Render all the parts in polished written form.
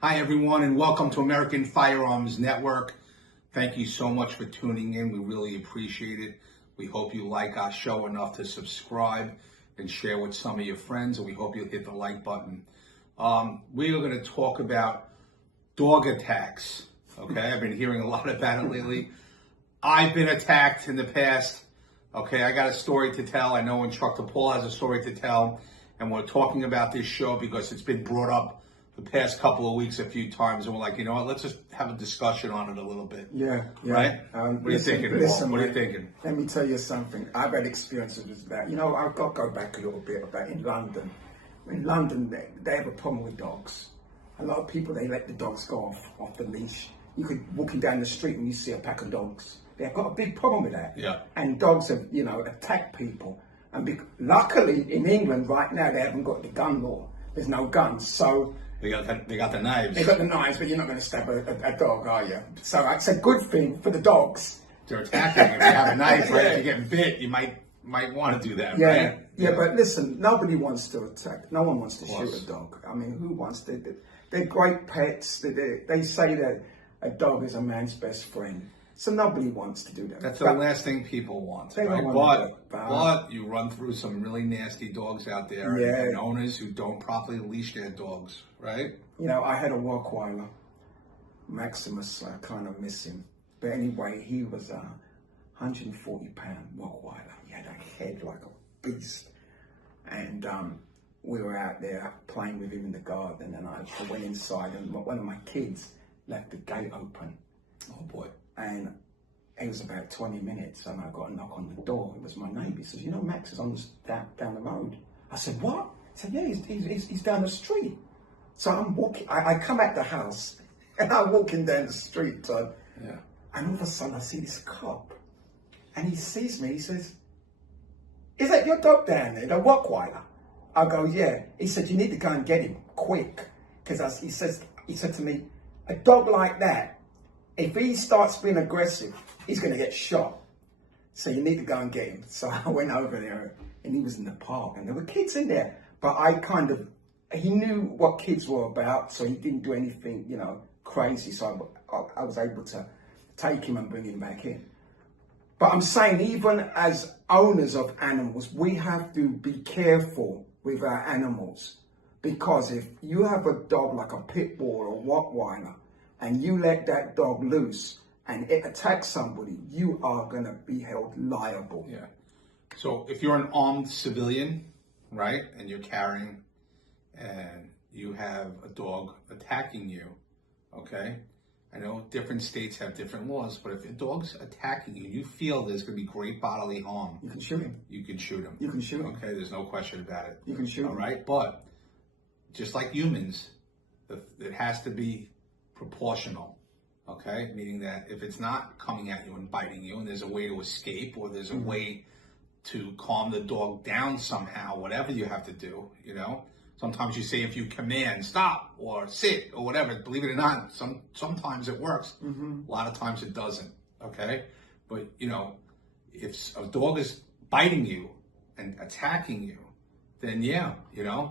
Hi, everyone, and welcome to American Firearms Network. Thank you so much for tuning in. We really appreciate it. We hope you like our show enough to subscribe and share with some of your friends, and we hope you'll hit the like button. We are going to talk about dog attacks. Okay, I've been hearing a lot about it lately. I've been attacked in the past. Okay, I got a story to tell. I know Instructor Paul has a story to tell, and we're talking about this show because it's been brought up the past couple of weeks a few times, and we're like, you know what, let's just have a discussion on it a little bit. Yeah. Right? What are you thinking, Paul? What are you thinking? Let me tell you something. I've had experiences with that. I've got to go back a little bit about in London. In London, they have a problem with dogs. A lot of people, they let the dogs go off the leash. You could walking down the street and you see a pack of dogs. They've got a big problem with that. Yeah. And dogs have, attacked people. And luckily, in England right now, they haven't got the gun law. There's no guns. So They got the knives. They got the knives, but you're not going to stab a dog, are you? So it's a good thing for the dogs. They're attacking. If you have a knife, right? If you're getting bit, you might want to do that, right? Yeah, but listen, nobody wants to attack. No one wants to shoot a dog. I mean, who wants to? They're great pets. They say that a dog is a man's best friend. So nobody wants to do that. That's the last thing people want, right? But you run through some really nasty dogs out there, and owners who don't properly leash their dogs, right? I had a Rottweiler, Maximus. I kind of miss him, but anyway, he was a 140-pound Rottweiler. He had a head like a beast, and we were out there playing with him in the garden, and I went inside, and one of my kids left the gate open. Oh boy. And it was about 20 minutes, and I got a knock on the door. It was my neighbour. He says, Max is on down the road. I said, what? He said, yeah, he's down the street. So I'm walking, I come out the house, and I'm walking down the street, and all of a sudden I see this cop, and he sees me. He says, is that your dog down there, the Rottweiler? I go, yeah. He said, you need to go and get him quick, because he said to me, a dog like that, if he starts being aggressive, he's going to get shot. So you need to go and get him. So I went over there, and he was in the park, and there were kids in there. But he knew what kids were about, so he didn't do anything, crazy. So I was able to take him and bring him back in. But I'm saying, even as owners of animals, we have to be careful with our animals. Because if you have a dog like a pit bull or a Rottweiler, and you let that dog loose and it attacks somebody, you are going to be held liable. Yeah. So if you're an armed civilian, right, and you're carrying and you have a dog attacking you, okay, I know different states have different laws, but if a dog's attacking you, you feel there's going to be great bodily harm. You can shoot him. You can shoot him. You can shoot him. Okay, there's no question about it. You can shoot him. All right, but just like humans, it has to be proportional, okay? Meaning that if it's not coming at you and biting you, and there's a way to escape, or there's a way to calm the dog down somehow, whatever you have to do, Sometimes you say if you command, stop, or sit, or whatever, believe it or not, sometimes it works. A lot of times it doesn't, okay? But, if a dog is biting you and attacking you, then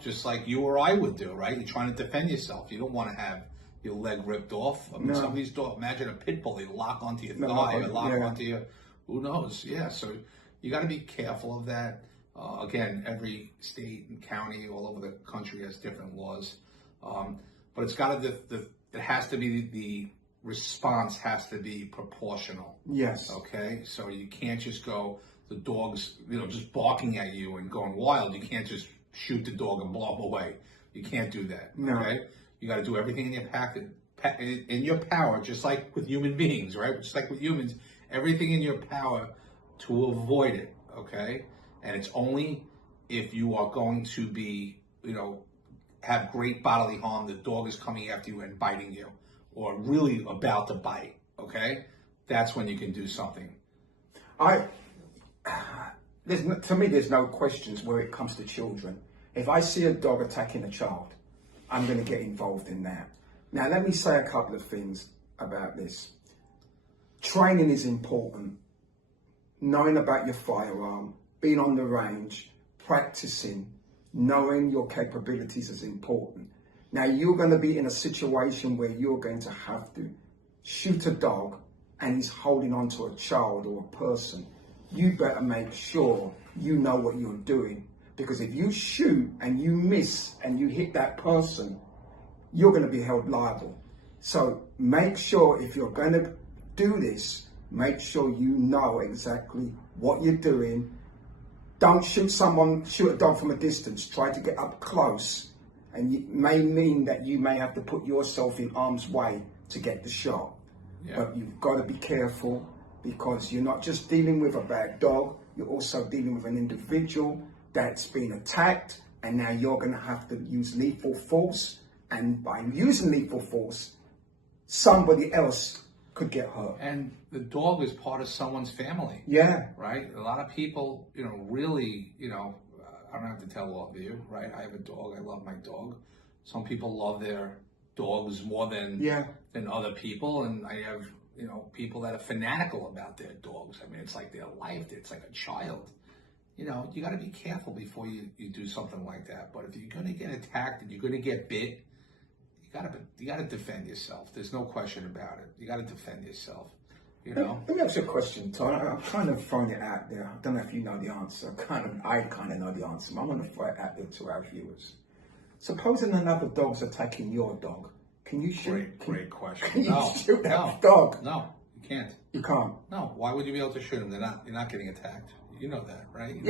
just like you or I would do, right? You're trying to defend yourself. You don't want to have your leg ripped off. I mean, some of these dogs, imagine a pit bull, they lock onto your thigh or lock onto your, who knows? Yeah, so you got to be careful of that. Again, every state and county all over the country has different laws. But it's got to, it has to be, the response has to be proportional. Yes. Okay, so you can't just go, the dog's, just barking at you and going wild. You can't just shoot the dog and blow him away. You can't do that. No. Okay? You got to do everything in your power, just like with human beings, right? Just like with humans, everything in your power to avoid it, okay? And it's only if you are going to be, have great bodily harm, the dog is coming after you and biting you, or really about to bite, okay? That's when you can do something. To me, there's no questions where it comes to children. If I see a dog attacking a child, I'm going to get involved in that. Now, let me say a couple of things about this. Training is important. Knowing about your firearm, being on the range, practicing, knowing your capabilities is important. Now you're going to be in a situation where you're going to have to shoot a dog and he's holding on to a child or a person. You better make sure you know what you're doing, because if you shoot and you miss and you hit that person, you're going to be held liable. So make sure if you're going to do this, make sure you know exactly what you're doing. Don't shoot a dog from a distance. Try to get up close, and it may mean that you may have to put yourself in harm's way to get the shot. Yeah. But you've got to be careful, because you're not just dealing with a bad dog, you're also dealing with an individual that's been attacked, and now you're going to have to use lethal force. And by using lethal force, somebody else could get hurt. And the dog is part of someone's family. Yeah. Right? A lot of people, really, I don't have to tell all of you, right? I have a dog. I love my dog. Some people love their dogs more than other people. And I have, people that are fanatical about their dogs. I mean, it's like their life. It's like a child. You got to be careful before you do something like that. But if you're going to get attacked and you're going to get bit, you gotta defend yourself. There's no question about it. You gotta defend yourself. Let me ask you a question, Todd. I'm kind of throwing it out there. I don't know if you know the answer. I kind of know the answer. I'm going to throw it out there to our viewers. Supposing another dog's attacking your dog, can you shoot? Great question. Can you shoot that dog? No, you can't. You can't. No. Why would you be able to shoot him? You're not getting attacked. You know that, right?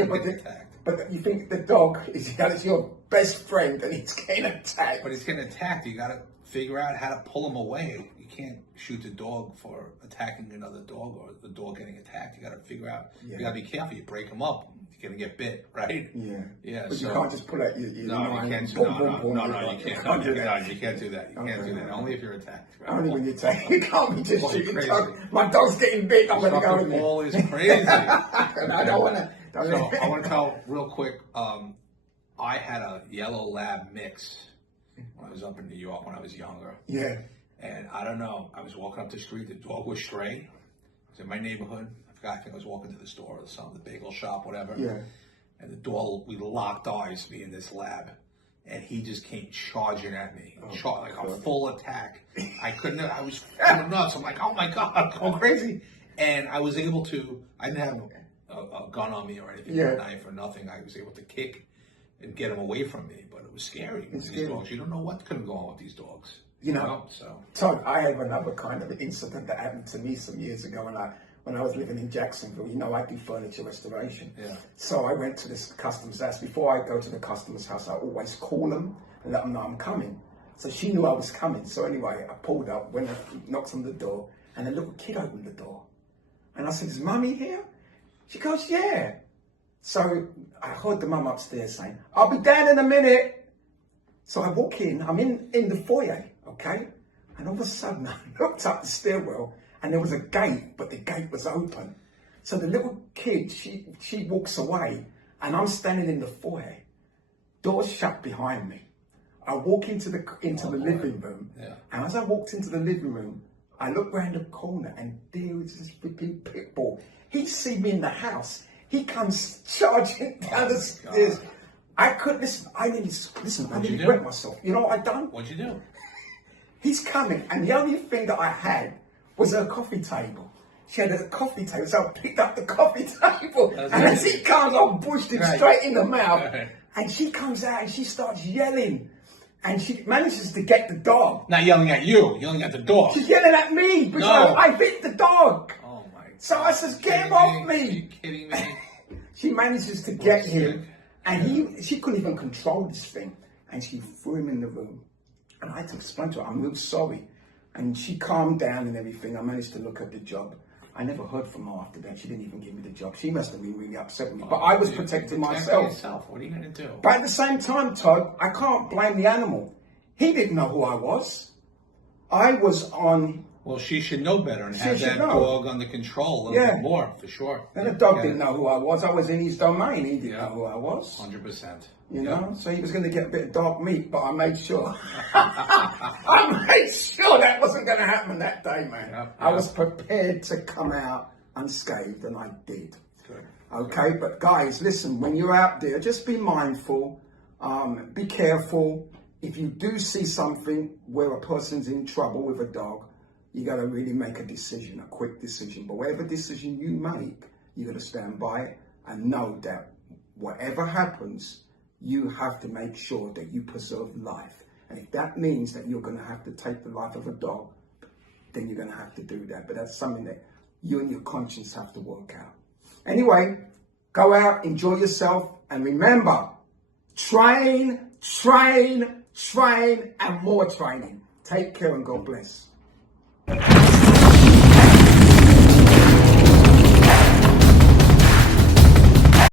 But you think the dog is your best friend and he's getting attacked. But he's getting attacked. You got to figure out how to pull him away. You can't shoot the dog for attacking another dog or the dog getting attacked. You got to figure out. You got to be careful. You break him up, you're gonna get bit, right? Yeah. But you can't just pull out your no, you can't. No, you can't. No, you can't do that. You can't do that. Only if you're attacked. Right? Only when you're attacked. You can't be just shooting dog. My dog's getting bit. I'm gonna go in there. The ball is crazy. I don't want to. So I want to tell real quick. I had a yellow lab mix when I was up in New York when I was younger. Yeah. And I don't know. I was walking up the street. The dog was stray. It was in my neighborhood. I think I was walking to the store or something, the bagel shop, whatever. Yeah. And the dog, we locked eyes, me and this lab. And he just came charging at me. Like a full attack. I was going nuts. I'm like, oh my God, I'm going crazy. And I was able to, I didn't have a gun on me or anything, a knife or nothing. I was able to kick and get him away from me. But it was scary. These dogs, you don't know what could go on with these dogs. Todd, I have another kind of incident that happened to me some years ago when I was living in Jacksonville. I do furniture restoration. Yeah. So I went to this customer's house. Before I go to the customer's house, I always call them and let them know I'm coming. So she knew I was coming. So anyway, I pulled up, went and knocked on the door, and a little kid opened the door. And I said, "Is Mummy here?" She goes, "Yeah." So I heard the mum upstairs saying, "I'll be down in a minute." So I walk in, I'm in the foyer, okay? And all of a sudden I looked up the stairwell and there was a gate, but the gate was open. So the little kid, she walks away and I'm standing in the foyer. Door's shut behind me. I walk into the living room, and as I walked into the living room, I looked round the corner and there was this freaking pit bull. He'd seen me in the house. He comes charging down the stairs. I couldn't listen. I nearly wet myself. You know what I done? What'd you do? He's coming, and the only thing that I had was a coffee table. She had a coffee table, so I picked up the coffee table, and as he comes, I pushed him straight in the mouth. And she comes out and she starts yelling, and she manages to get the dog. Not yelling at you, yelling at the dog. She's yelling at me because I bit the dog. Oh my God! So I says, "Get him off me!" Are you kidding me? She manages to get him. And she couldn't even control this thing. And she threw him in the room. And I had to explain to her, "I'm real sorry." And she calmed down and everything. I managed to look at the job. I never heard from her after that. She didn't even give me the job. She must have been really upset with me. But I was protecting myself. What are you going to do? But at the same time, Todd, I can't blame the animal. He didn't know who I was. I was on... Well, she should know better and have that dog under control a little bit more, for sure. And the dog didn't know who I was. I was in his domain. He didn't know who I was. 100%. You know? So he was going to get a bit of dog meat, but I made sure. I made sure that wasn't going to happen that day, man. I was prepared to come out unscathed, and I did. Good. Okay? But guys, listen, when you're out there, just be mindful. Be careful. if you do see something where a person's in trouble with a dog, you got to really make a decision, a quick decision. But whatever decision you make, you got to stand by it and know that whatever happens, you have to make sure that you preserve life. And if that means that you're going to have to take the life of a dog, then you're going to have to do that. But that's something that you and your conscience have to work out. Anyway, go out, enjoy yourself, and remember, train, train, train, and more training. Take care and God bless.